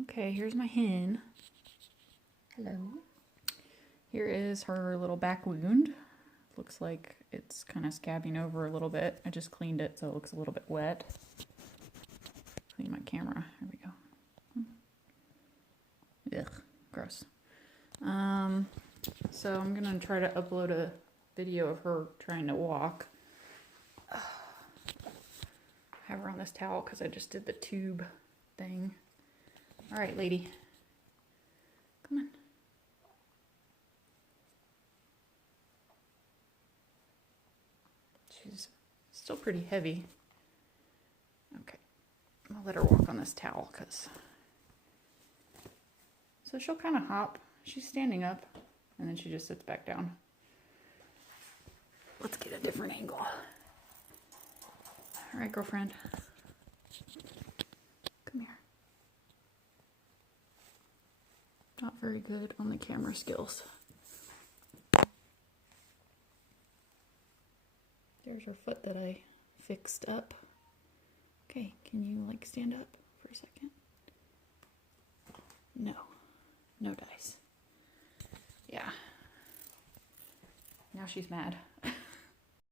Okay, here's my hen. Hello. Here is her little back wound. Looks like it's kind of scabbing over a little bit. I just cleaned it so it looks a little bit wet. Clean my camera. Here we go. Ugh, gross. So I'm gonna try to upload a video of her trying to walk. Have her on this towel because I just did the tube thing. All right, lady. Come on. She's still pretty heavy. Okay. I'll let her walk on this towel because... So she'll kind of hop. She's standing up and then she just sits back down. Let's get a different angle. All right, girlfriend. Come here. Not very good on the camera skills. There's her foot that I fixed up. Okay, can you like stand up for a second? No. No dice. Yeah. Now she's mad.